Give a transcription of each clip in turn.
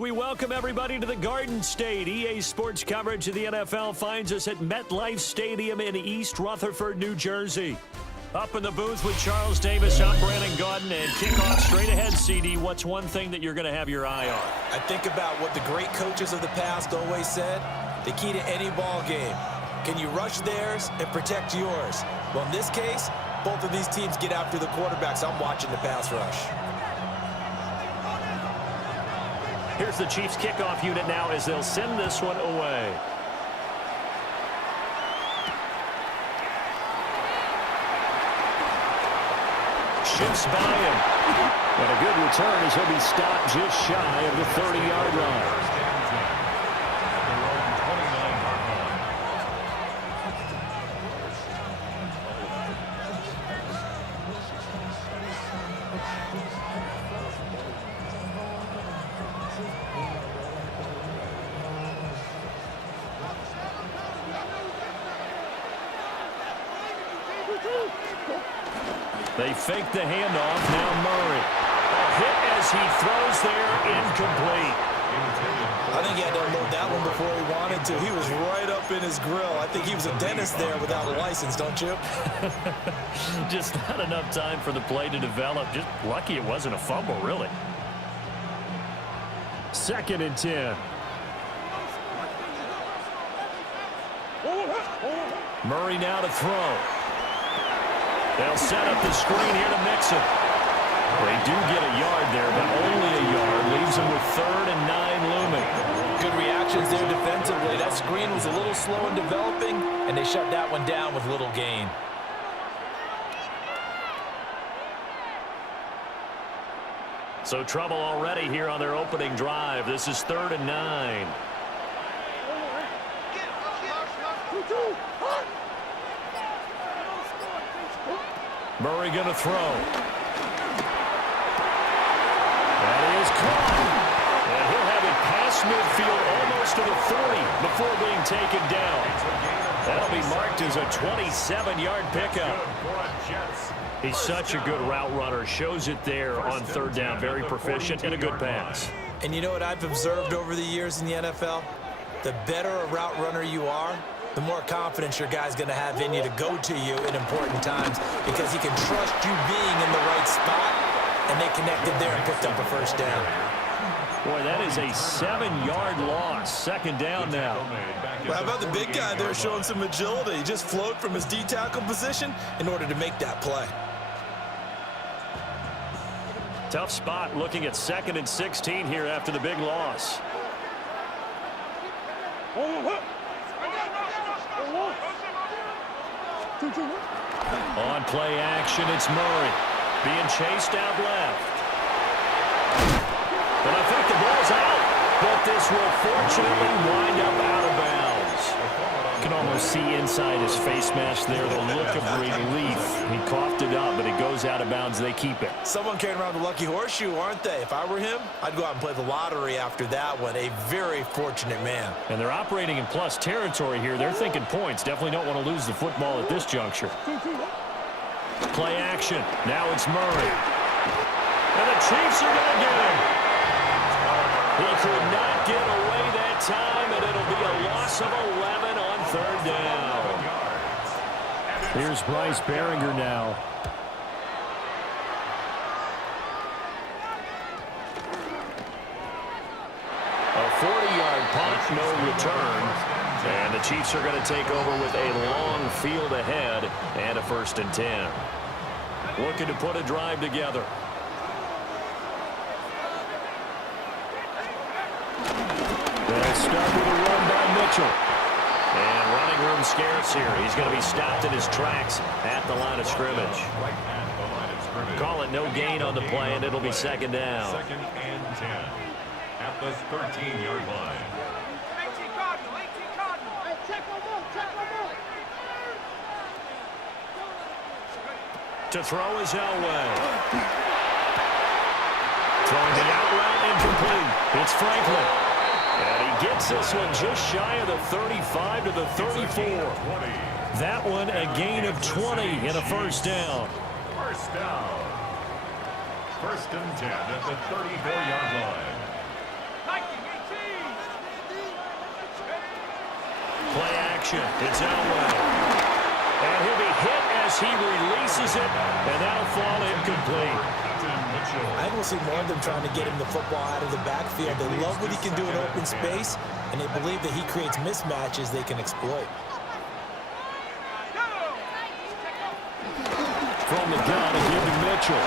We welcome everybody to the Garden State. EA Sports coverage of the NFL finds us at MetLife Stadium in East Rutherford, New Jersey. Up in the booth with Charles Davis, I'm Brandon Gaudin, and kickoff straight ahead, CD. What's one thing that you're going to have your eye on? I think about what the great coaches of the past always said. The key to any ball game. Can you rush theirs and protect yours? Well, in this case, both of these teams get after the quarterbacks. I'm watching the pass rush. Here's the Chiefs kickoff unit now as they'll send this one away. Shifts by him. And a good return as he'll be stopped just shy of the 30-yard line. They fake the handoff. Now Murray. A hit as he throws there, incomplete. I think he had to unload that one before he wanted to. He was right up in his grill. I think he was a dentist there without a license, don't you? Just not enough time for the play to develop. Just lucky it wasn't a fumble, really. 2nd and 10. Murray now to throw. They'll set up the screen here to Mixon. They do get a yard there, but only a yard. Leaves them with 3rd and 9 looming. Good reactions there defensively. That screen was a little slow in developing, and they shut that one down with little gain. So trouble already here on their opening drive. This is 3rd and 9. Murray going to throw. That is caught. And he'll have it past midfield almost to the 40 before being taken down. That'll be marked as a 27-yard pickup. He's such a good route runner. Shows it there on 3rd down. Very proficient and a good pass. And you know what I've observed over the years in the NFL? The better a route runner you are, the more confidence your guy's going to have in you to go to you in important times because he can trust you being in the right spot, and they connected there and picked up a 1st down. Boy, that is a 7-yard loss. 2nd down now. Well, how about the big guy there showing some agility? He just flowed from his D-tackle position in order to make that play. Tough spot looking at 2nd and 16 here after the big loss. On play action, it's Murray. Being chased out left. And I think the ball's out. But this will fortunately wind up out of bounds. You can almost see inside his face mask there the look of relief. He coughed it up, but it goes out of bounds. They keep it. Someone carrying around the lucky horseshoe, aren't they? If I were him, I'd go out and play the lottery after that one. A very fortunate man. And they're operating in plus territory here. They're thinking points. Definitely don't want to lose the football at this juncture. Play action. Now it's Murray. And the Chiefs are going to get him. He could not get away that time, and it'll be a loss of 11 on 3rd down. Here's Bryce Behringer now. A 40-yard punt, no return. And the Chiefs are going to take over with a long field ahead and a 1st and 10. Looking to put a drive together. They'll start with a run by Mitchell. And running room scarce here. He's going to be stopped in his tracks at the line of scrimmage. Call it no gain on the play, and it'll be 2nd down. 2nd and 10 at the 13-yard line. To throw is Elway. Throwing the out route incomplete. It's Franklin. And he gets this one just shy of the 35 to the 34. That one a gain of 20 and a 1st down. 1st down. 1st and 10 at the 34-yard line. action. It's Elway. And he'll be hit as he releases it, and that'll fall incomplete. I think we'll see more of them trying to get him the football out of the backfield. They love what he can do in open space, and they believe that he creates mismatches they can exploit. From the gun, a give to Mitchell.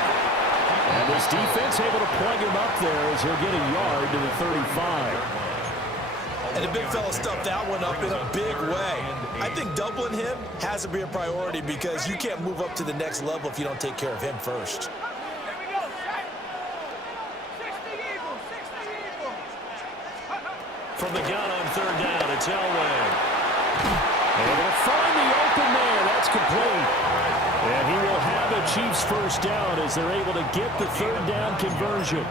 And this defense able to plug him up there as he'll get a yard to the 35. And the big fella stuffed that one up in a big way. I think doubling him has to be a priority because you can't move up to the next level if you don't take care of him first. From the gun on third down, it's Elway. And he'll find the open man. That's complete. And he will have the Chiefs first down as they're able to get the third down conversion.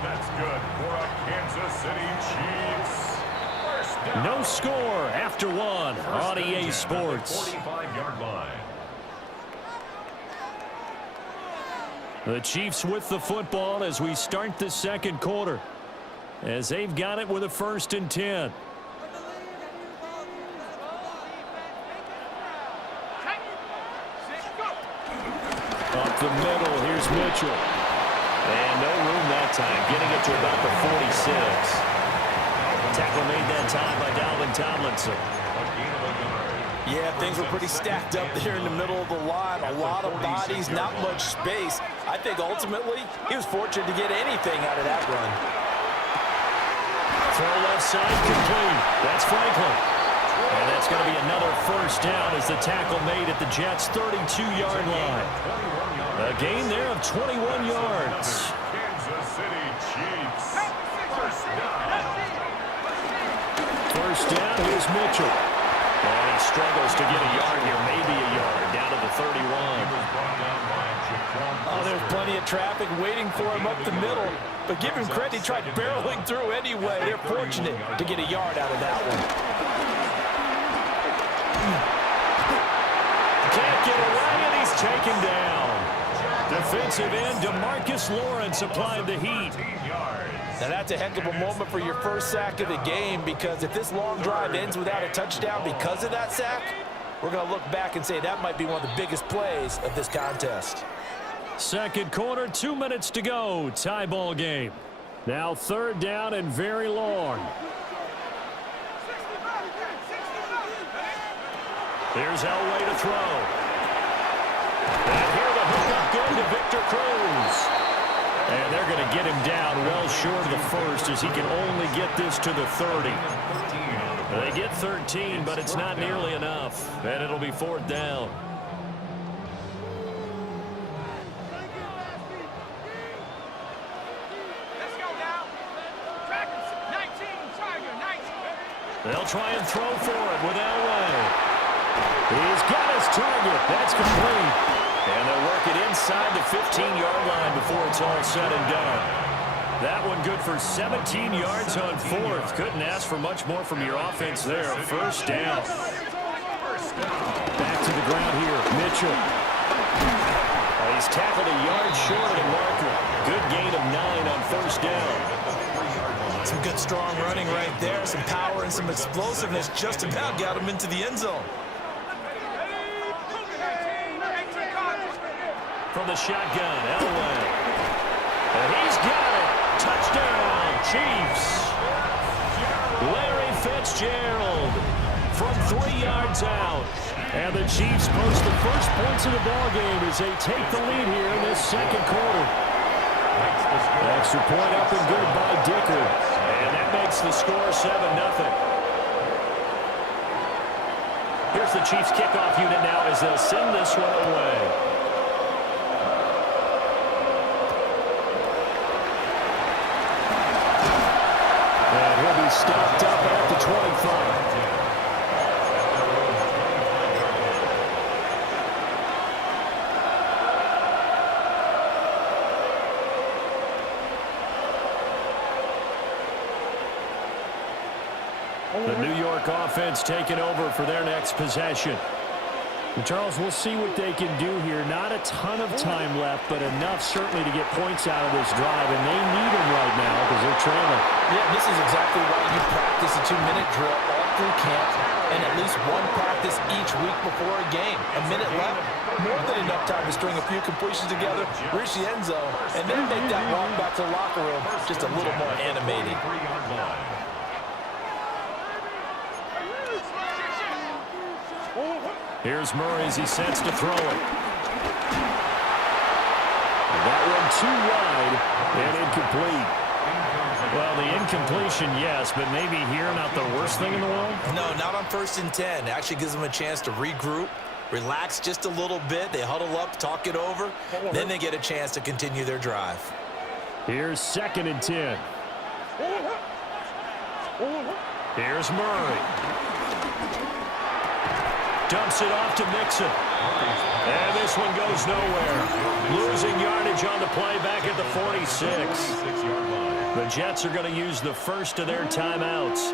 That's good for a Kansas City Chiefs. First down. No score after one on EA Sports. 45-yard line. The Chiefs with the football as we start the second quarter, as they've got it with a 1st and 10. Up the middle, here's Mitchell. And no room that time, getting it to about the 46. Tackle made that time by Dalvin Tomlinson. Yeah, things were pretty stacked up there in the middle of the line. A lot of bodies, not much space. I think ultimately he was fortunate to get anything out of that run. Throw left side complete. That's Franklin. And that's going to be another first down as the tackle made at the Jets' 32-yard line. A gain there of 21 yards. Kansas City Chiefs. First down. First down, here's Mitchell. And he struggles to get a yard here, maybe a yard, down to the 31. Oh, there's plenty of traffic waiting for him up the middle. But give him credit, he tried barreling through anyway. They're fortunate to get a yard out of that one. Can't get away, and he's taken down. Defensive end DeMarcus Lawrence applied the heat. Now that's a heck of a moment for your first sack of the game, because if this long drive ends without a touchdown because of that sack, we're going to look back and say that might be one of the biggest plays of this contest. Second quarter, 2 minutes to go. Tie ball game. Now third down and very long. Here's Elway to throw. And here the hookup good to Victor Cruz. And they're going to get him down well short of the first as he can only get this to the 30. They get 13, but it's not nearly enough. And it'll be 4th down. They'll try and throw for it with Elway. He's got his target. That's complete. And they'll work it inside the 15-yard line before it's all said and done. That one good for 17 yards on 4th. Couldn't ask for much more from your offense there. First down. Back to the ground here. Mitchell. He's tackled a yard short of the marker. Good gain of 9 on first down. Some good strong running right there. Some power and some explosiveness just about got him into the end zone. From the shotgun, Elway. And he's got it. Touchdown, Chiefs. Larry Fitzgerald from 3 yards out. And the Chiefs post the first points of the ball game as they take the lead here in this second quarter. Extra point up and good by Dicker. And that makes the score 7-0. Here's the Chiefs kickoff unit now as they'll send this one away. And he'll be stopped up at the 25. The New York offense taking over for their next possession. And Charles, we'll see what they can do here. Not a ton of time left, but enough certainly to get points out of this drive, and they need them right now because they're trailing. Yeah, this is exactly why you practice a 2-minute drill all through camp and at least one practice each week before a game. A minute left, more than enough time to string a few completions together, reach the end zone, and then make that walk back to the locker room just a little more animated. Here's Murray as he sets to throw it. That one too wide and incomplete. Well, the incompletion, yes, but maybe here not the worst thing in the world? No, not on 1st and 10. It actually gives them a chance to regroup, relax just a little bit. They huddle up, talk it over. Then they get a chance to continue their drive. Here's 2nd and 10. Here's Murray. Dumps it off to Mixon. And this one goes nowhere. Losing yardage on the play back at the 46. The Jets are going to use the first of their timeouts,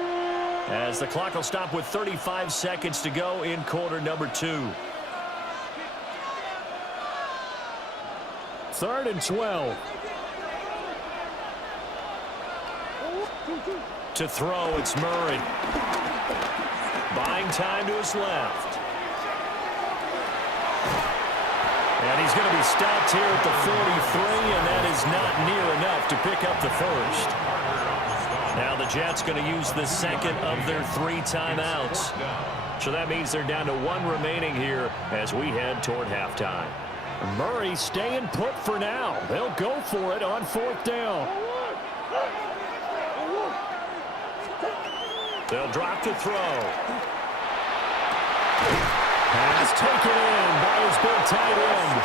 as the clock will stop with 35 seconds to go in quarter number 2. 3rd and 12. To throw, it's Murray. Buying time to his left. And he's going to be stopped here at the 43, and that is not near enough to pick up the first. Now the Jets going to use the second of their 3 timeouts. So that means they're down to 1 remaining here as we head toward halftime. Murray staying put for now. They'll go for it on 4th down. They'll drop to throw. Pass taken in by his big tight end.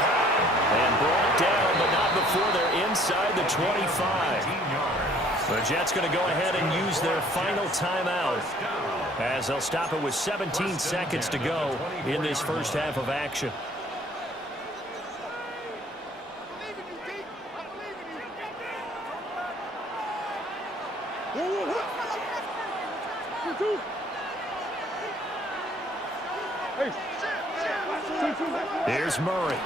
And brought down, but not before they're inside the 25. The Jets going to go ahead and use their final timeout, as they'll stop it with 17 seconds to go in this first half of action. Here's Murray.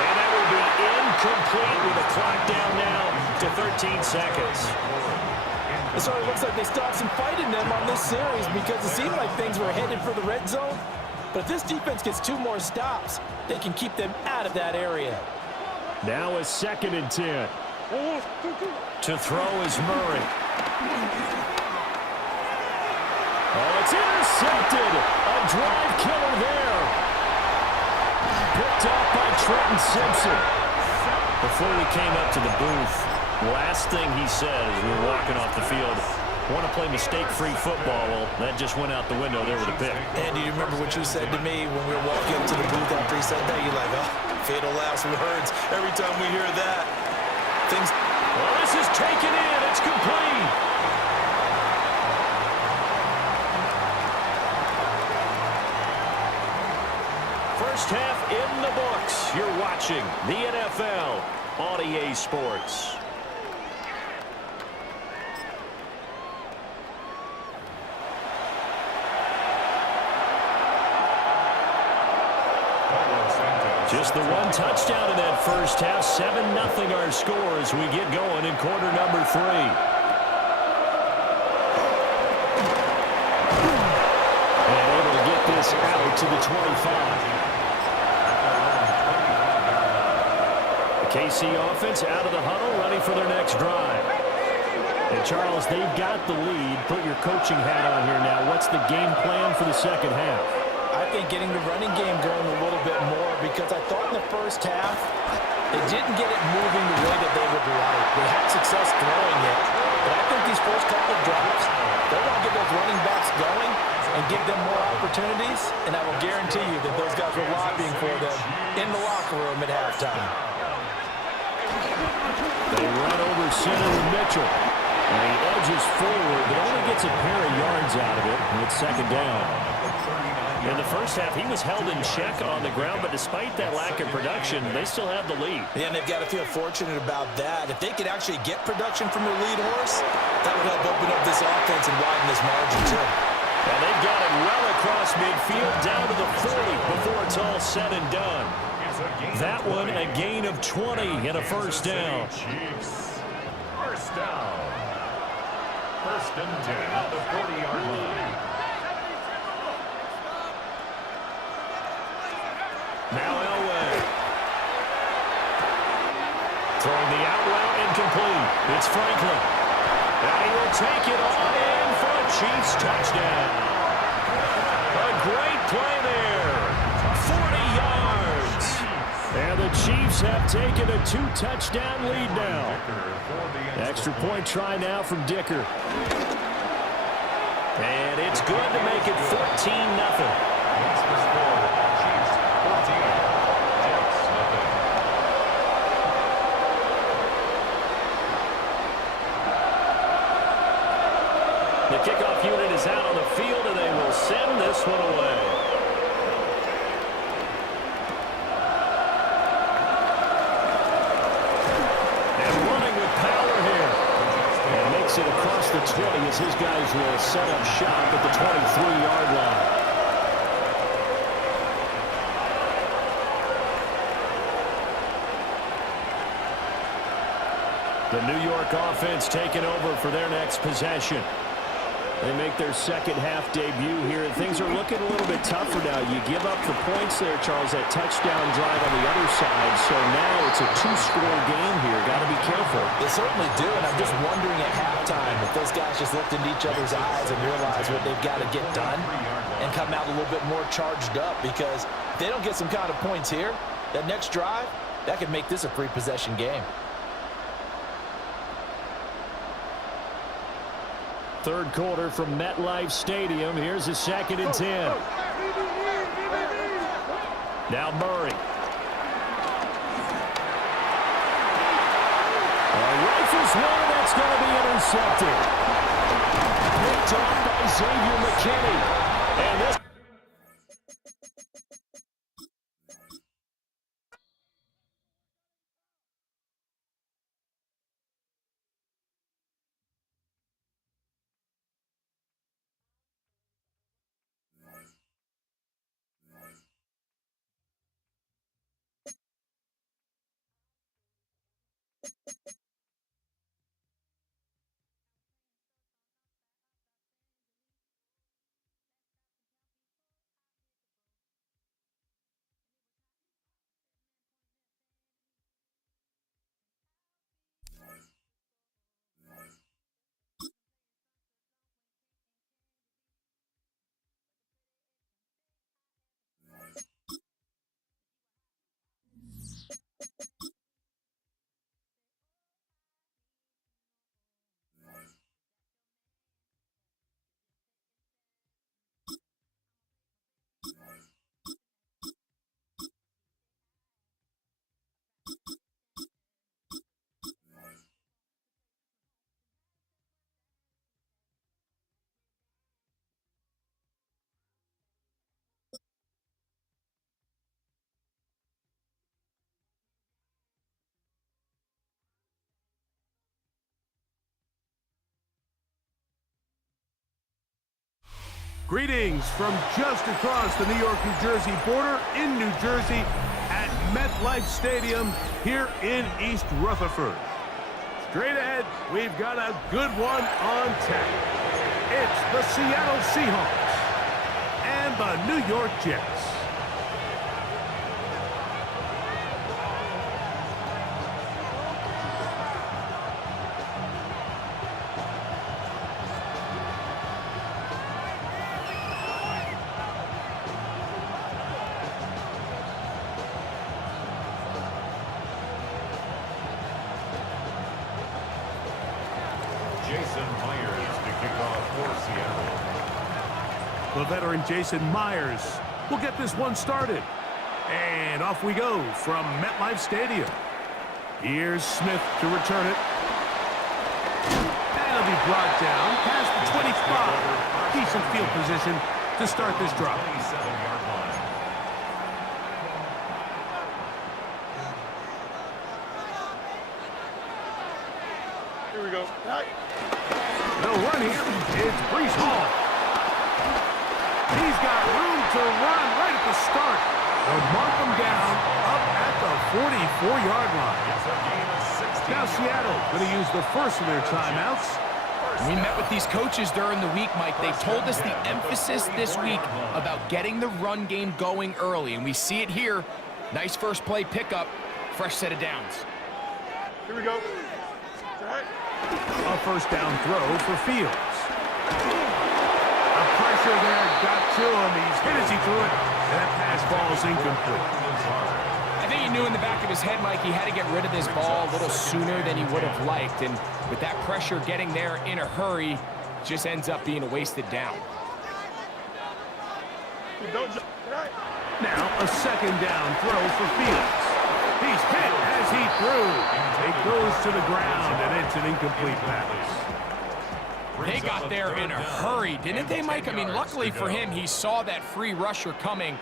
And that will be incomplete with a clock down now to 13 seconds. So it looks like they stopped some fight in them on this series, because it seemed like things were headed for the red zone. But if this defense gets 2 more stops, they can keep them out of that area. Now a 2nd and 10. To throw is Murray. Oh, it's intercepted. A drive killer there. Picked up by Trenton Simpson. Before we came up to the booth, last thing he said as we were walking off the field, want to play mistake-free football. Well, that just went out the window there with a pick. Andy, you remember what you said to me when we were walking up to the booth after he said that? You're like, oh, fatal last words. Every time we hear that, things... Well, this is taken in. It's complete. First half in the books. You're watching the NFL on EA Sports. Just the 1 touchdown in that first half. 7-0 our score as we get going in quarter number 3. And able to get this out to the 25. The KC offense out of the huddle, ready for their next drive. And Charles, they've got the lead. Put your coaching hat on here now. What's the game plan for the second half? I think getting the running game going a little bit more, because I thought in the first half they didn't get it moving the way that they would like. They had success throwing it, but I think these first couple of drives, they want to get those running backs going and give them more opportunities, and I will guarantee you that those guys were lobbying for them in the locker room at halftime. They run over center with Mitchell. And he edges forward, but only gets a pair of yards out of it, and it's 2nd down. In the first half, he was held in check on the ground, but despite that lack of production, they still have the lead. Yeah, and they've got to feel fortunate about that. If they could actually get production from their lead horse, that would help open up this offense and widen this margin, too. And they've got it well across midfield, down to the 40 before it's all said and done. That one, a gain of 20 and a first down. First down. First and 10 at the 40-yard line. Now Elway. Throwing the out route incomplete. It's Franklin. And he will take it on in for a Chiefs touchdown. A great play there. 40 yards. And the Chiefs have taken a 2-touchdown lead now. Extra point try now from Dicker. And it's good to make it 14-0. The kickoff unit is out on the field, and they will send this one away. And running with power here. And makes it across the 20 as his guys will set up shop at the 23-yard line. The New York offense taking over for their next possession. They make their second-half debut here, and things are looking a little bit tougher now. You give up the points there, Charles, that touchdown drive on the other side. So now it's a 2-score game here. Got to be careful. They certainly do, and I'm just wondering at halftime if those guys just looked into each other's eyes and realize what they've got to get done and come out a little bit more charged up, because if they don't get some kind of points here, that next drive, that could make this a three-possession game. Third quarter from MetLife Stadium. Here's a 2nd and 10. Now Murray. Rifles one, that's going to be intercepted. Picked off by Xavier McKinney. And this Greetings from just across the New York-New Jersey border in New Jersey at MetLife Stadium here in East Rutherford. Straight ahead, we've got a good one on tap. It's the Seattle Seahawks and the New York Jets. The veteran Jason Myers will get this one started. And off we go from MetLife Stadium. Here's Smith to return it. And it'll be brought down past the 25. Decent field position to start this drive. 27-yard line. Here we go. No run here. It's Breece Hall. He's got room to run right at the start. They'll mark him down up at the 44-yard line. Now Seattle going to use the first of their timeouts. We met with these coaches during the week, Mike. They told us the emphasis this week about getting the run game going early, and we see it here. Nice first play pickup, fresh set of downs. Here we go. A first down throw for Fields. A pressure there got to him. He's hit as he threw it, and that pass ball's incomplete. I think he knew in the back of his head, Mike, he had to get rid of this ball a little sooner than he would have liked, and with that pressure getting there in a hurry, just ends up being a wasted down. Now a second down throw for Fields. He's hit as he threw. It goes to the ground, and it's an incomplete pass. They got there in a hurry, didn't they, Mike? I mean, luckily for him, he saw that free rusher coming,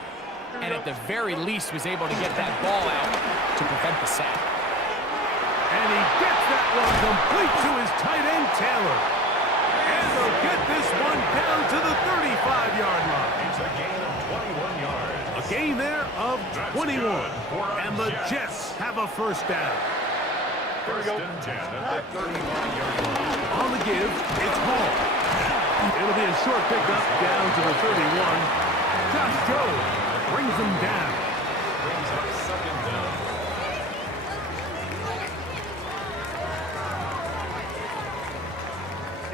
and at the very least was able to get that ball out to prevent the sack. And he gets that one complete to his tight end, Taylor. And they'll get this one down to the 35-yard line. It's a gain of 21 yards. A gain there of 21. And the Jets have a first down. First and 10 at the 35-yard line. On the give, it's Hall. It'll be a short pickup down to the 31. Josh Jones brings him down. Brings up second down.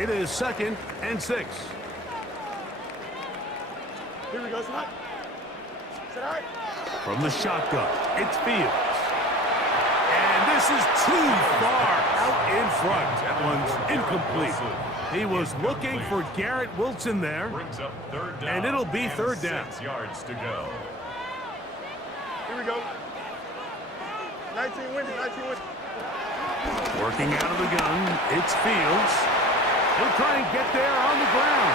It is 2nd and 6. Here we go, Scott. Is that all right? From the shotgun, it's Fields. And this is too far out in front. That one's incomplete. He was looking for Garrett Wilson there. Brings up third down. And it'll be third down. 6 yards to go. Here we go. 19 wins, 19 wins. Working out of the gun, it's Fields. He'll try and get there on the ground.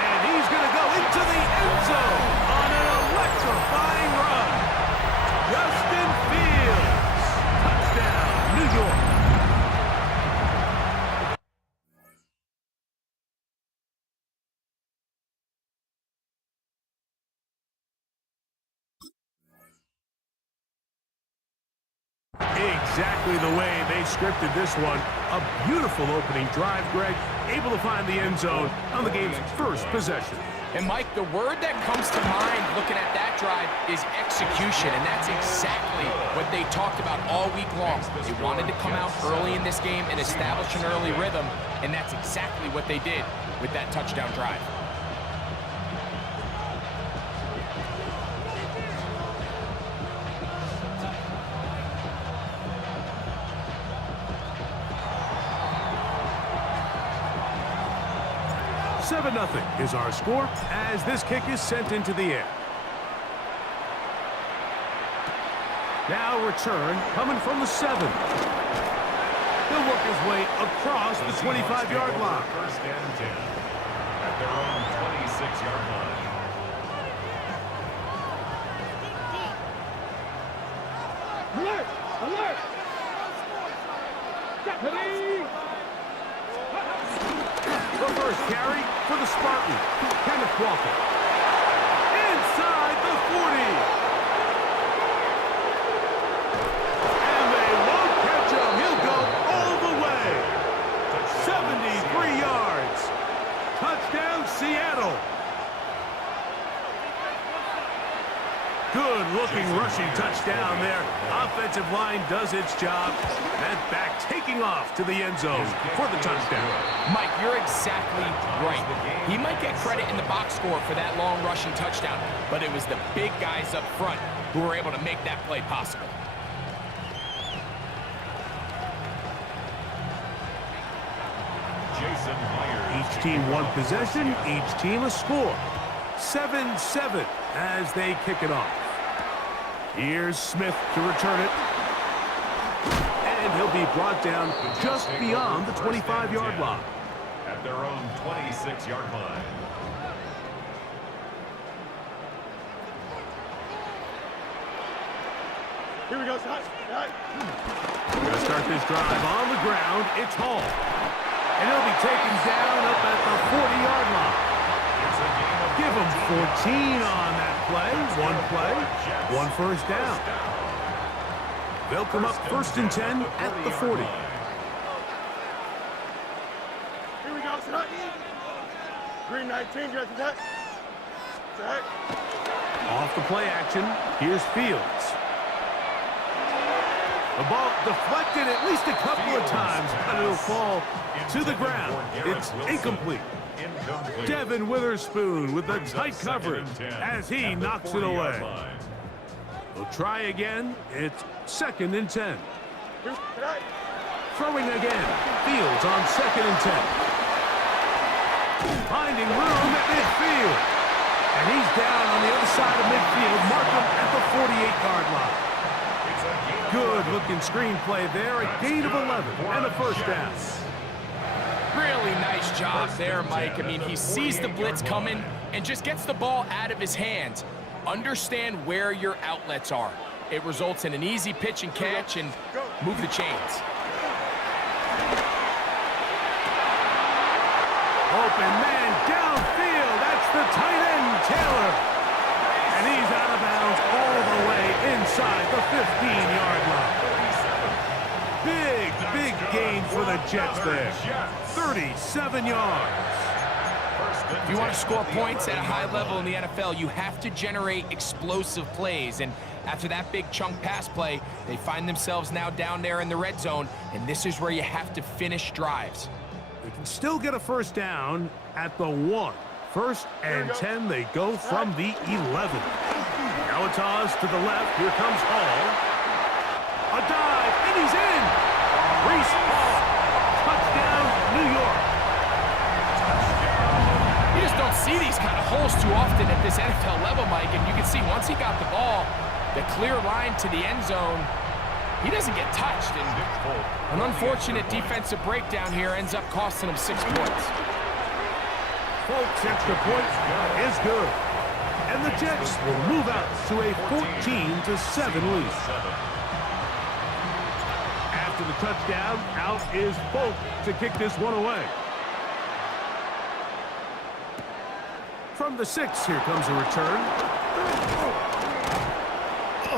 And he's going to go into the end zone on an electrifying run. Justin Fields. Touchdown, New York. Exactly the way they scripted this one. A beautiful opening drive, Greg. Able to find the end zone on the game's first possession. And, Mike, the word that comes to mind looking at that drive is execution, and that's exactly what they talked about all week long. They wanted to come out early in this game and establish an early rhythm, and that's exactly what they did with that touchdown drive. Seven 0 is our score as this kick is sent into the air. Now return coming from the 7. He'll work his way across the 25-yard line. First and 10 at their own 26-yard line. Alert! Alert! The first carry for the Spartan, Kenneth Walker. Inside the 40. And they won't catch him. He'll go all the way. 73 yards. Touchdown, Seattle. Good-looking rushing touchdown there. Offensive line does its job. And back taking off to the end zone for the touchdown. Mike, you're exactly right. He might get credit in the box score for that long rushing touchdown, but it was the big guys up front who were able to make that play possible. Jason Myers. Each team one possession, each team a score. 7-7 as they kick it off. Here's Smith to return it. And he'll be brought down just beyond the 25-yard line. At their own 26-yard line. Here we go, Scott. We're going to start this drive on the ground. It's Hall. And he'll be taken down up at the 40-yard line. Give him 14 on that play. One first down. They'll come up 1st and 10 at the 40. go, set. Green 19, just set. Set. Off the play action, here's Fields. The ball deflected at least a couple of times, but it'll fall to the ground. It's incomplete. Devin Witherspoon with the tight coverage as he knocks it away. We'll try again. It's 2nd and 10. Throwing again. Fields on 2nd and 10. Finding room at midfield. And he's down on the other side of midfield. Mark him at the 48-yard line. Good-looking screenplay there. A gain of 11 and a first down. Really nice job there, Mike. I mean, he sees the blitz coming and just gets the ball out of his hands. Understand where your outlets are. It results in an easy pitch and catch and move the chains. Open man downfield. That's the tight end, Taylor. And he's out of bounds all the way inside the 15-yard line. Big gain for the Jets there. 37 yards. If you want to score points at a high level in the NFL, you have to generate explosive plays. And after that big chunk pass play, they find themselves now down there in the red zone, and this is where you have to finish drives. They can still get a first down at the 1. 1st and 10, they go from the 11. Now a toss to the left. Here comes Hall. A dive, and he's in. Reese Hall. Touchdown, New York. You just don't see these kind of holes too often at this NFL level, Mike, and you can see once he got the ball, the clear line to the end zone, he doesn't get touched, and an unfortunate defensive breakdown here ends up costing him 6 points. Folks, extra point is good. And the Jets will move out to a 14-7 lead. After the touchdown, out is Folk to kick this one away. From the 6, here comes a return.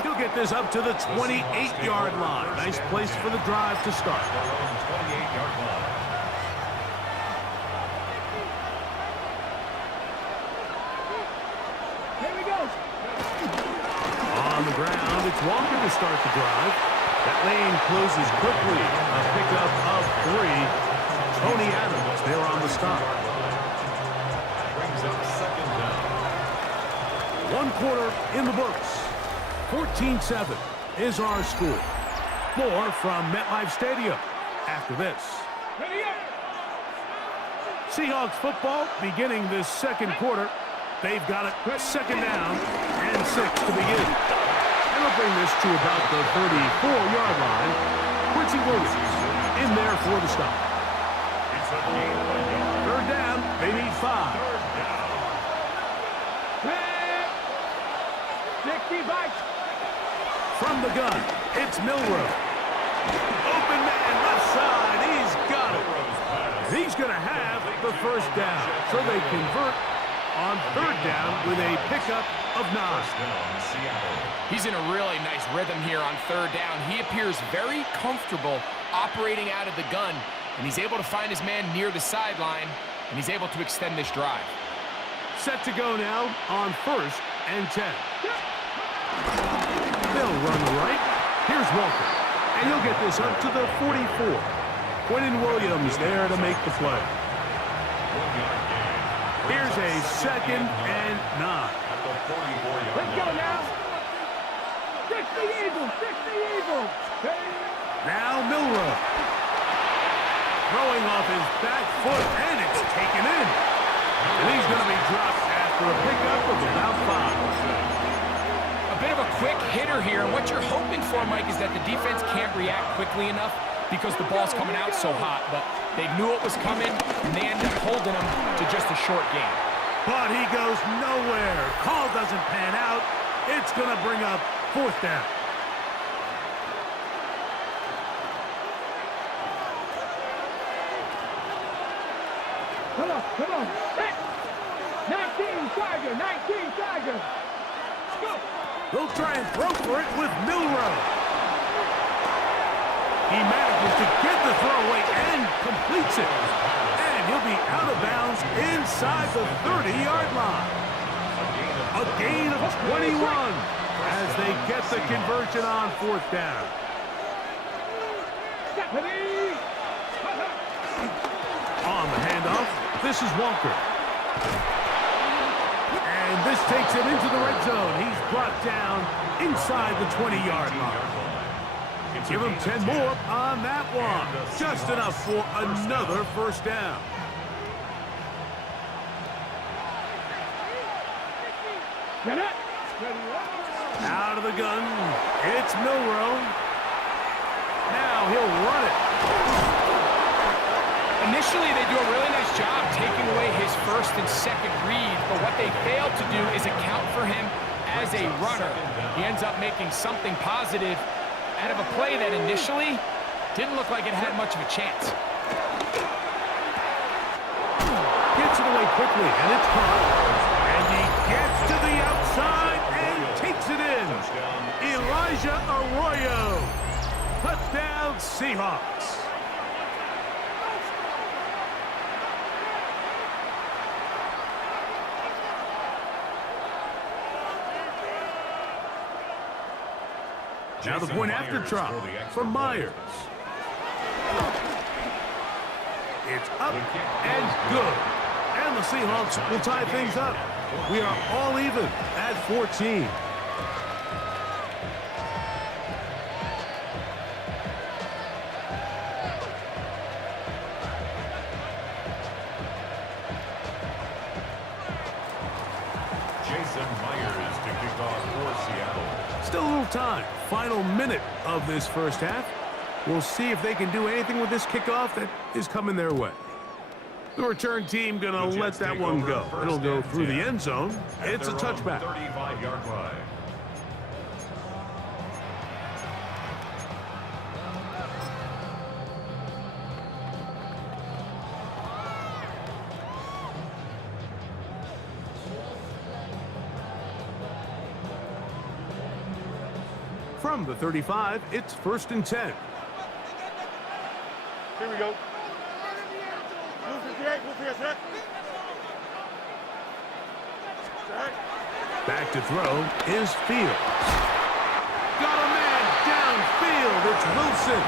He'll get this up to the 28-yard line. Nice place for the drive to start. Here we go. On the ground, it's Walker to start the drive. That lane closes quickly. A pickup of 3. Tony Adams there on the stop. 1 quarter in the books. 14-7 is our score. More from MetLife Stadium after this. Seahawks football beginning this 2nd quarter. They've got it 2nd down and 6 to begin. And they'll bring this to about the 34-yard line. Quincy Williams in there for the stop. 3rd down, they need 5. 65. From the gun, it's Milroe. Open man, left side, he's got it. He's going to have the first down. So they convert on 3rd down with a pickup of 9. He's in a really nice rhythm here on 3rd down. He appears very comfortable operating out of the gun, and he's able to find his man near the sideline, and he's able to extend this drive. Set to go now on 1st and 10. They'll run right. Here's Walker. And he'll get this up to the 44. Quentin Williams there to make the play. Here's a 2nd and 9. Let's go now. Fix the Eagles. Fix the Eagles. Now Milroe. Throwing off his back foot, and it's taken in. And he's going to be dropped after a pickup of about 5. Bit of a quick hitter here, and what you're hoping for, Mike, is that the defense can't react quickly enough because the ball's coming out so hot, but they knew it was coming, and they end up holding him to just a short gain. But he goes nowhere. Call doesn't pan out. It's going to bring up 4th down. Come on. 19 Tiger, 19 Tiger. Go. They'll try and throw for it with Milroe. He manages to get the throw away and completes it. And he'll be inside the 30-yard line. A gain of 21 as they get the conversion on 4th down. On the handoff, this is Walker. And this takes him into the red zone. He's brought down inside the 20-yard line. Give him 10 more on that one. Just enough for another 1st down. Out of the gun. It's Milroe. Now he'll run it. Initially, they do a really nice job taking away his 1st and 2nd read, but what they failed to do is account for him as a runner. He ends up making something positive out of a play that initially didn't look like it had much of a chance. Gets it away quickly, and it's caught. And he gets to the outside and takes it in. Elijah Arroyo. Touchdown, Seahawks. Now the point after drop from Myers. It's up and good. And the Seahawks will tie things up. We are all even at 14. Still a little time. Final minute of this 1st half. We'll see if they can do anything with this kickoff that is coming their way. The return team going to let that one go. It'll go through the end zone. It's a touchback. 35-yard line. From the 35, it's 1st and 10. Here we go. Back to throw is Fields. Got a man downfield. It's Wilson.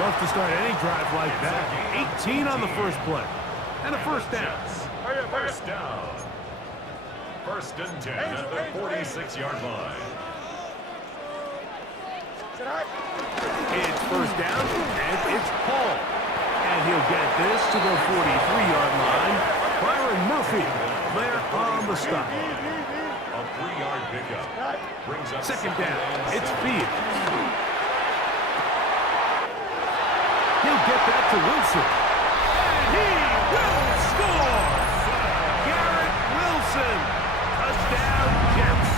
Love to start any drive like that. 18 on the 1st play. And a 1st down. 1st down. 1st and 10 at the 46-yard line. It's 1st down, and it's Paul. And he'll get this to the 43-yard line. Byron Murphy there on the stop. A 3-yard pickup. Brings up 2nd down, it's Fields. He'll get that to Wilson. And he will score! Garrett Wilson. Touchdown, Jets.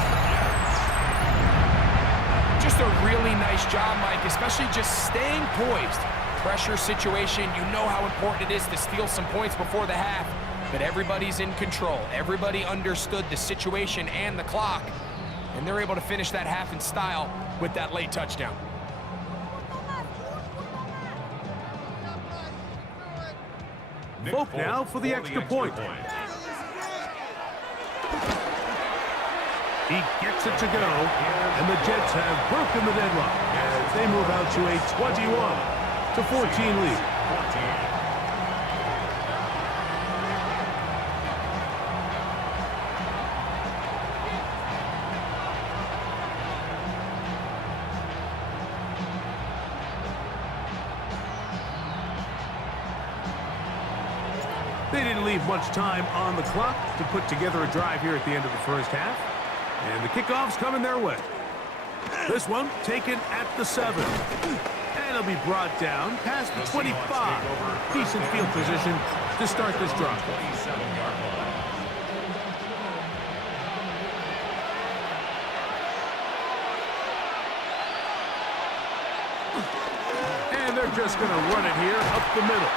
Just a really nice job, Mike, especially just staying poised. Pressure situation, you know how important it is to steal some points before the half, but everybody's in control. Everybody understood the situation and the clock, and they're able to finish that half in style with that late touchdown. Folk now for the extra point. He gets it to go, and the Jets have broken the deadlock as they move out to a 21-14 lead. They didn't leave much time on the clock to put together a drive here at the end of the 1st half. And the kickoff's coming their way. This one taken at the 7. And it'll be brought down past the 25. Decent field position to start this drive. And they're just going to run it here up the middle.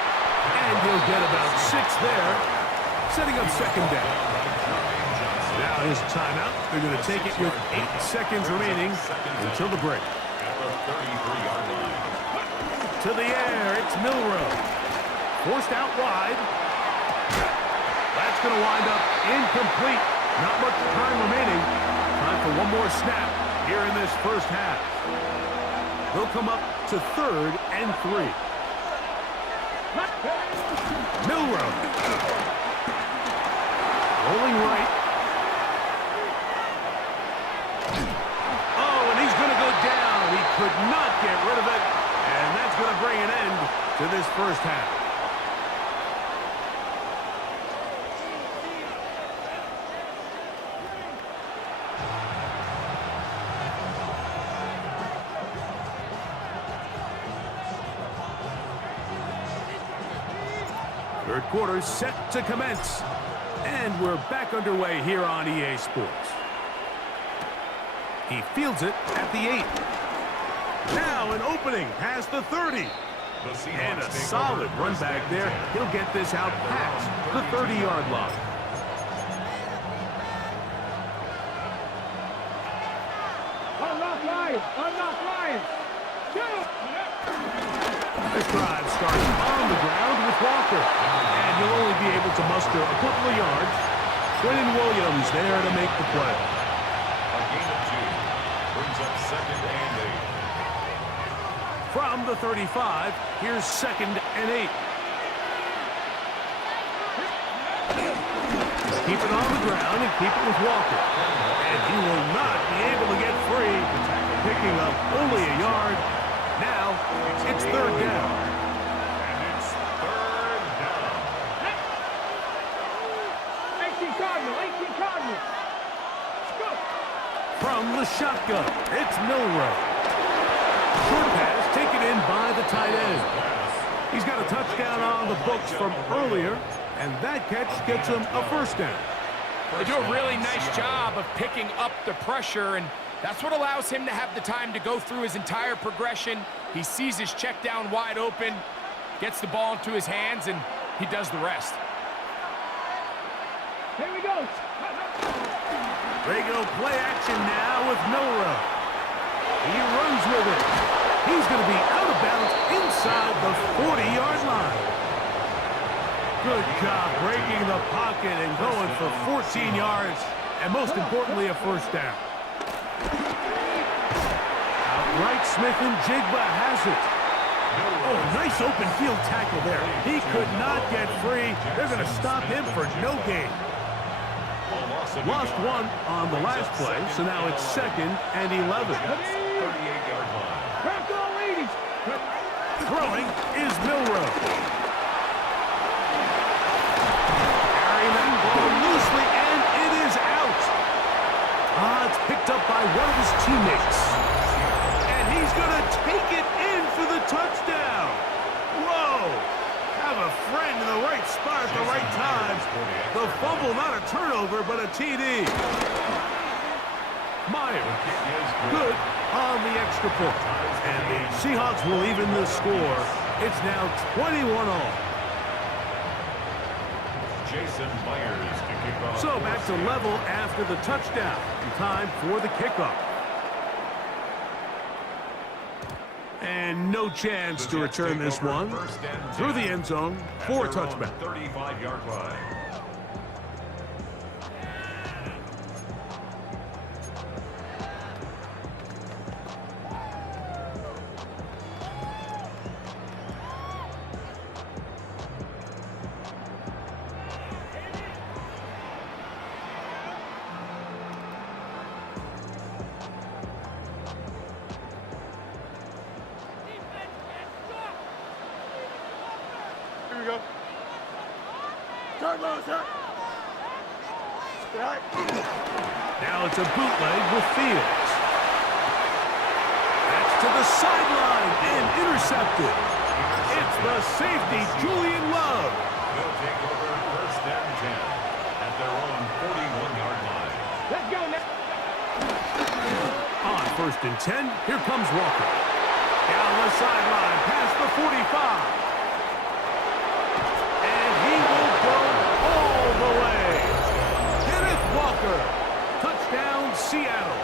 And he'll get about 6 there, setting up 2nd down. Now his timeout. They're going to take it with 8 seconds remaining until the break. To the air, it's Milroe. Forced out wide. that's going to wind up incomplete. Not much time remaining. Time for one more snap here in this first half. They'll come up to 3rd and 3. Milrow. Rolling right. Oh, and he's going to go down. He could not get rid of it. And that's going to bring an end to this first half. Third quarter set to commence. And we're back underway here on EA Sports. He fields it at the 8. Now an opening past the 30. And a solid run back there. He'll get this out past the 30-yard line. Unlock Lions! Unlock Lions! Shoot! This drive starts on the ground with Walker. And he'll only be able to muster a couple of yards. Quentin Williams there to make the play. A gain of 2 brings up 2nd and 8. From the 35, here's 2nd and 8. Keep it on the ground and keep it with Walker. And he will not be able to get free. Picking up only a yard. Now, it's 3rd down. And it's 3rd down. 18 Cardinal! 18 Cardinal! Go! From the shotgun, it's Milrow. Short pass taken in by the tight end. He's got a touchdown on the books from earlier, and that catch gets him a first down. They do a really nice job of picking up the pressure, and that's what allows him to have the time to go through his entire progression. He sees his check down wide open, gets the ball into his hands, and he does the rest. Here we go! They go play action now with Milrow. He runs with it. He's going to be out of bounds inside the 40-yard line. Good job breaking the pocket and going for 14 yards, and most importantly, a first down. Outright Smith and Jigba has it. Oh, nice open field tackle there. He could not get free. They're going to stop him for no gain. Lost one on the last play, so now it's 2nd and 11. 38-yard line. Crack all ladies! Throwing is Milrow. Carrying that ball loosely, and it is out. It's picked up by one of his teammates. And he's going to take it in for the touchdown. Whoa! Have a friend in the right spot at the right time. The fumble, not a turnover, but a TD. Myers, good on the extra point. And the Seahawks will even the score. It's now 21-all. Jason Myers to kick off. So back to level after the touchdown. Time for the kickoff. And no chance to return this one through the end zone for a touchback. 35-yard line. Here we go. Turn low, sir. Now it's a bootleg with Fields. That's to the sideline and intercepted. It's the safety, Julian Love. They'll take over 1st and 10 at their own 41-yard line. Let's go now. On 1st and 10, here comes Walker. Down the sideline, past the 45. And he will go all the way. Kenneth Walker. Touchdown, Seattle.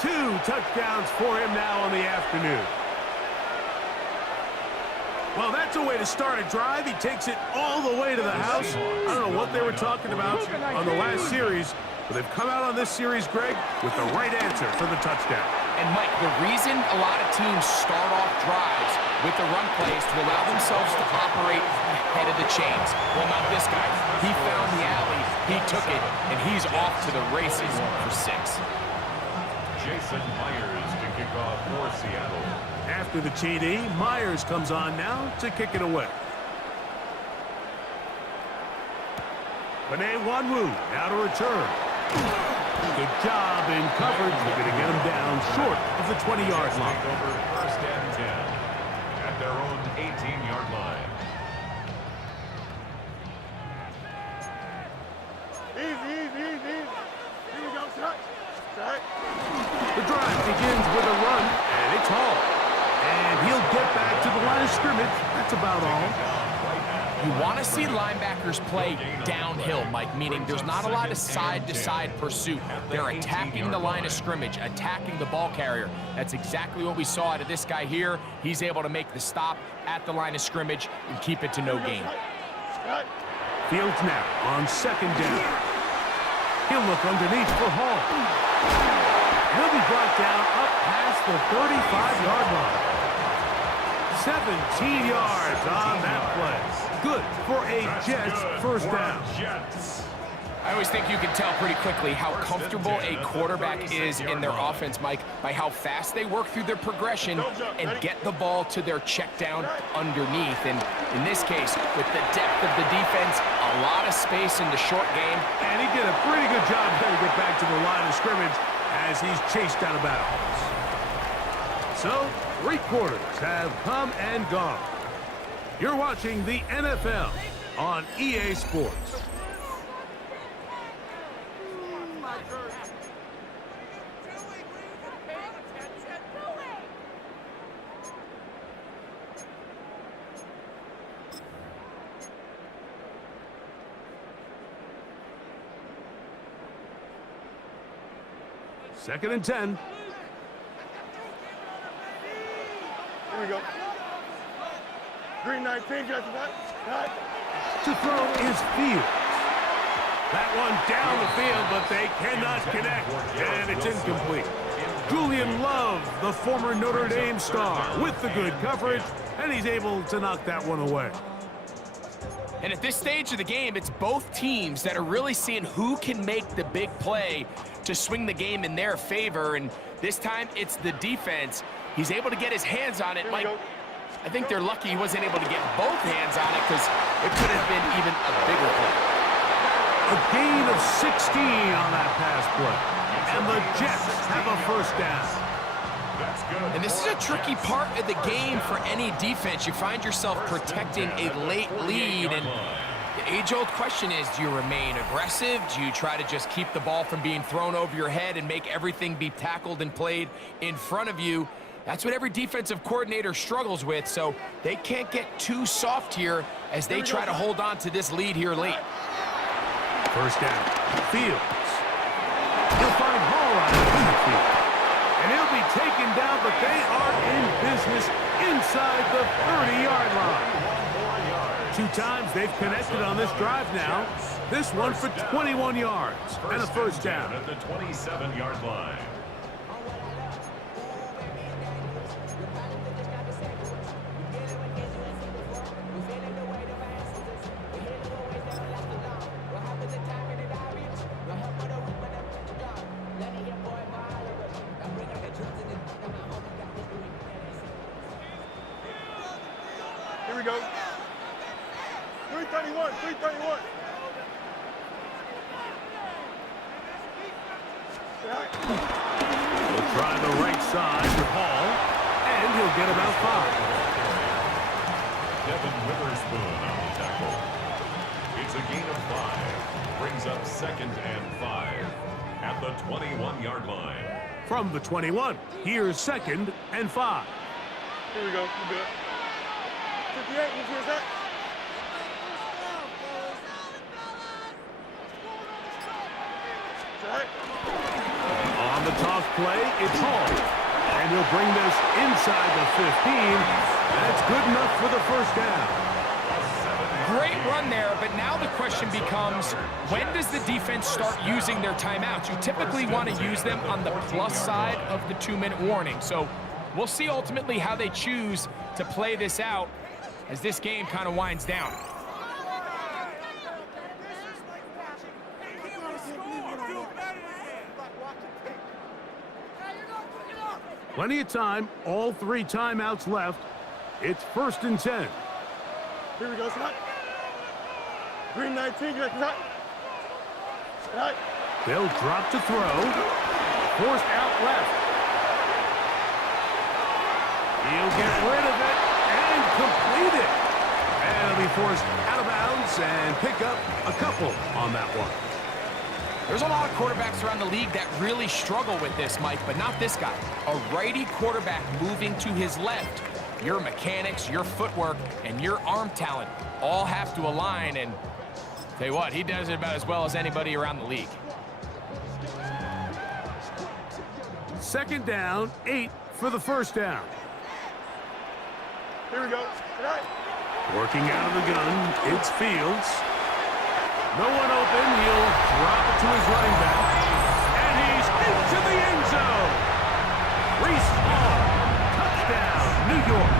2 touchdowns for him now on the afternoon. Well, that's That's a way to start a drive. He takes it all the way to the house. I don't know what they were talking about on the last series, but they've come out on this series, Greg, with the right answer for the touchdown. And, Mike, the reason a lot of teams start off drives with the run plays to allow themselves to operate ahead of the chains. Well, not this guy. He found the alley, he took it, and he's off to the races for 6. Jason Myers to kick off for Seattle. After the TD, Myers comes on now to kick it away. Panay Wanwu now to return. Good job in coverage. They're going to get him down short of the 20-yard line. Take over 1st and 10 at their own 18-yard line. Easy. Here we go, set. The drive begins with a run, and it's Hall. And he'll get back to the line of scrimmage. That's about all. You want to see linebackers play downhill, Mike, meaning there's not a lot of side-to-side pursuit. They're attacking the line of scrimmage, attacking the ball carrier. That's exactly what we saw out of this guy here. He's able to make the stop at the line of scrimmage and keep it to no gain. Fields now on 2nd down. He'll look underneath for Hall. He'll be brought down up past the 35-yard line. 17 yards on that play. Good for a Jets first down. I always think you can tell pretty quickly how comfortable a quarterback is in their offense, Mike, by how fast they work through their progression and get the ball to their check down underneath. And in this case, with the depth of the defense, a lot of space in the short game. And he did a pretty good job there to get back to the line of scrimmage as he's chased out of bounds. So, 3 quarters have come and gone. You're watching the NFL on EA Sports. Second and 10. Here we go. Green 19, just what? To throw is Fields. That one down the field, but they cannot connect, and it's incomplete. Julian Love, the former Notre Dame star, with the good coverage, and he's able to knock that one away. And at this stage of the game, it's both teams that are really seeing who can make the big play to swing the game in their favor, and this time it's the defense. He's able to get his hands on it, Mike. I think they're lucky he wasn't able to get both hands on it because it could have been even a bigger play. A gain of 16 on that pass play, and the Jets have a first down. And this is a tricky part of the game for any defense. You find yourself protecting a late lead, and the age-old question is, do you remain aggressive? Do you try to just keep the ball from being thrown over your head and make everything be tackled and played in front of you? That's what every defensive coordinator struggles with, so they can't get too soft here as they try to hold on to this lead here late. First down, Fields. He'll find Hall on the field. And he'll be taken down, but they are in business inside the 30-yard line. 2 times they've connected on this drive now. This one for 21 yards and a first down. At the 27-yard line. Here we go. 331, 331. He'll try the right side with Hall, and he'll get about 5. Devin Witherspoon on the tackle. It's a gain of 5. Brings up 2nd and 5 at the 21-yard line. From the 21, here's 2nd and 5. Here we go. You good. 58, you hear that? On the toss play, it's Hall. And he'll bring this inside the 15. That's good enough for the first down. Great run there, but now the question becomes, when does the defense start using their timeouts? You typically want to use them on the plus side of the 2-minute warning. So we'll see ultimately how they choose to play this out as this game kind of winds down. Plenty of time, all 3 timeouts left. It's 1st and 10. Here we go, Scott. Green 19, you're Scott. Scott. They'll drop to throw. Forced out left. He'll get rid of it and complete it. And he'll be forced out of bounds and pick up a couple on that one. There's a lot of quarterbacks around the league that really struggle with this, Mike, but not this guy. A righty quarterback moving to his left. Your mechanics, your footwork, and your arm talent all have to align, and tell you what, he does it about as well as anybody around the league. 2nd down, 8 for the first down. Here we go. Right. Working out of the gun, it's Fields. No one open, he'll drop it to his running back. And he's into the end zone. Reese Hall, touchdown, New York.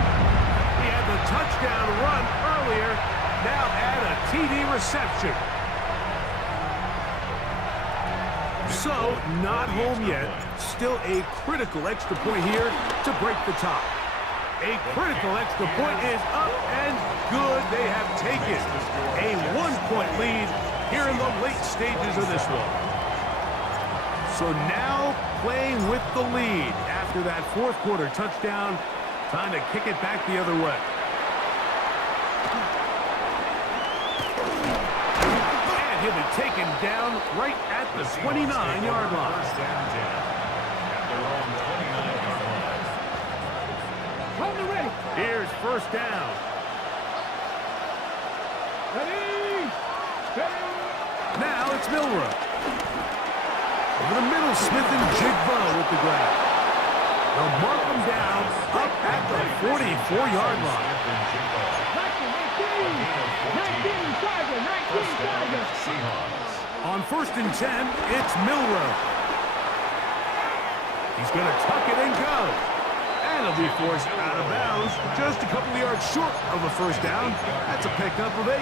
He had the touchdown run earlier, now add a TD reception. So, not home yet. Still a critical extra point here to break the tie. A critical extra point is up and good. They have taken a 1-point lead here in the late stages of this one. So now playing with the lead after that 4th quarter touchdown. Time to kick it back the other way. And he'll be taken down right at the 29-yard line. First down 10 at their own 29-yard line. Hold it ready. Here's 1st down. Ready. Ready. Now it's Milrow. Over the middle, Smith and Jigbo with the grab. They'll mark them down up at the 44-yard line. 19, Tiger, 19, Tiger. On 1st and 10, it's Milrow. He's going to tuck it and go. And he'll be forced out of bounds just a couple of yards short of a first down. That's a pickup of 8.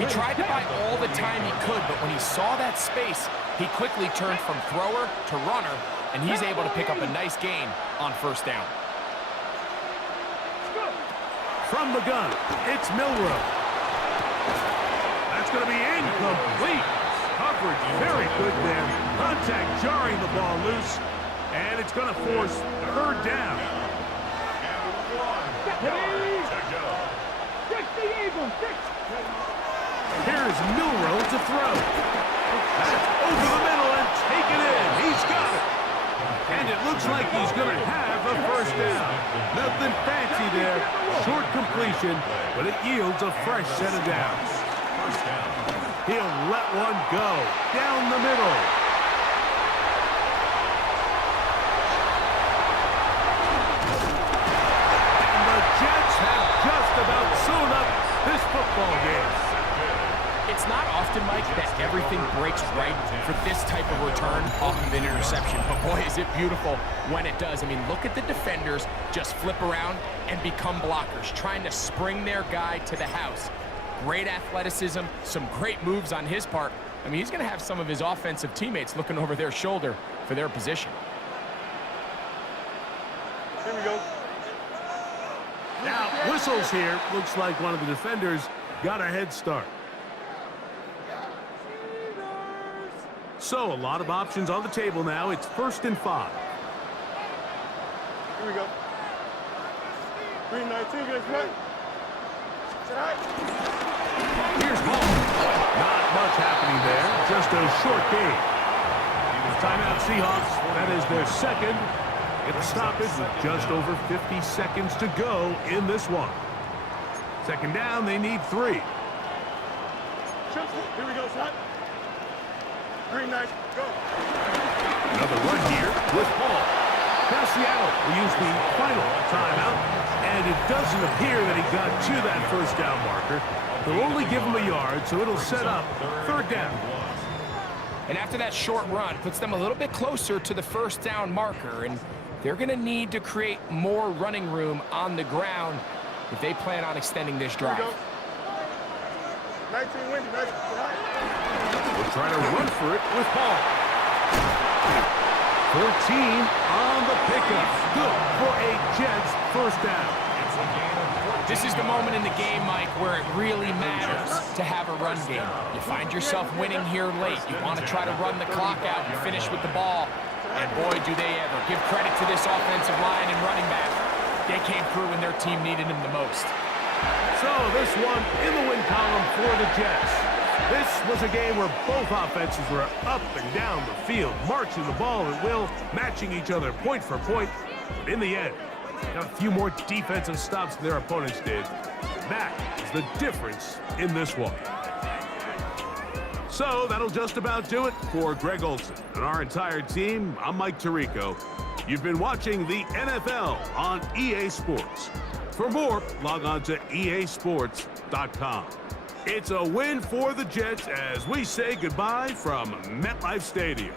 He tried to buy all the time he could, but when he saw that space, he quickly turned from thrower to runner, and he's able to pick up a nice gain on 1st down. From the gun, it's Milrow. That's going to be incomplete. Coverage very good there. Contact jarring the ball loose, and it's going to force 3rd down. Here's Milrow to throw. That's over the middle and take it in. He's got it. And it looks like he's going to have a first down. Nothing fancy there. Short completion, but it yields a fresh set of downs. He'll let one go down the middle. And the Jets have just about sewn up this football game. It's not often, Mike, that everything breaks right for this type of return off of an interception. But boy, is it beautiful when it does. I mean, look at the defenders just flip around and become blockers, trying to spring their guy to the house. Great athleticism, some great moves on his part. I mean, he's going to have some of his offensive teammates looking over their shoulder for their position. Here we go. Now, whistles here. Looks like one of the defenders got a head start. So, a lot of options on the table now. It's 1st and 5. Here we go. Green 19, guys, right? Here's Hall. Not much happening there. Just a short game. Timeout Seahawks. That is their 2nd. Get the stoppage with just over 50 seconds to go in this one. 2nd down, they need 3. Here we go, son. Green 9, go. Another run here with Hall. Now Seattle will use the final timeout, and it doesn't appear that he got to that first down marker. They'll only give him a yard, so it'll set up third down. And after that short run, puts them a little bit closer to the first down marker, and they're going to need to create more running room on the ground if they plan on extending this drive. We'll try to run for it with Paul. 14 on the pickup. Good for a Jets first down. This is the moment in the game, Mike, where it really matters to have a run game. You find yourself winning here late. You want to try to run the clock out and finish with the ball. And boy, do they ever. Give credit to this offensive line and running back. They came through when their team needed them the most. So this one in the win column for the Jets. This was a game where both offenses were up and down the field, marching the ball at will, matching each other point for point. But in the end, got a few more defensive stops than their opponents did. That is the difference in this one. So that'll just about do it for Greg Olsen and our entire team. I'm Mike Tirico. You've been watching the NFL on EA Sports. For more, log on to easports.com. It's a win for the Jets as we say goodbye from MetLife Stadium.